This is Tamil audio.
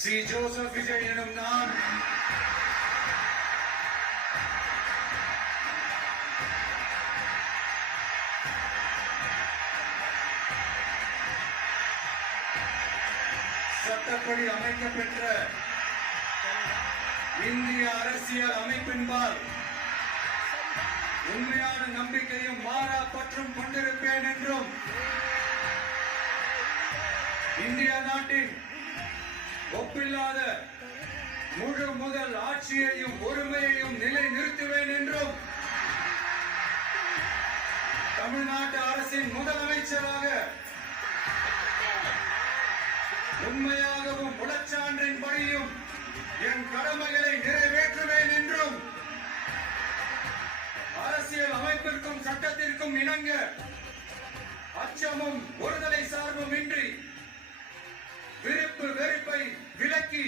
சி. ஜோசப் விஜய் எனும் நான் சட்டப்படி அமைக்கப்பெற்ற இந்திய அரசியல் அமைப்பின்பால் உண்மையான நம்பிக்கையும் மாறா பற்றும் கொண்டிருப்பேன் என்றும் இந்திய நாட்டின் ஒப்பில்லாத முழு முதல் ஆட்சியையும் ஒருமையையும் நிலை நிறுத்துவேன் என்றும் தமிழ்நாட்டு அரசின் முதலமைச்சராக உண்மையாகவும் உளச்சான்றின்படியும் என் கடமைகளை நிறைவேற்றுவேன் என்றும் அரசியல் அமைப்பிற்கும் சட்டத்திற்கும் இணங்க அச்சமும் ஒருதலை சார்பும் இன்றி விருப்பு வெறுப்பை விலக்கி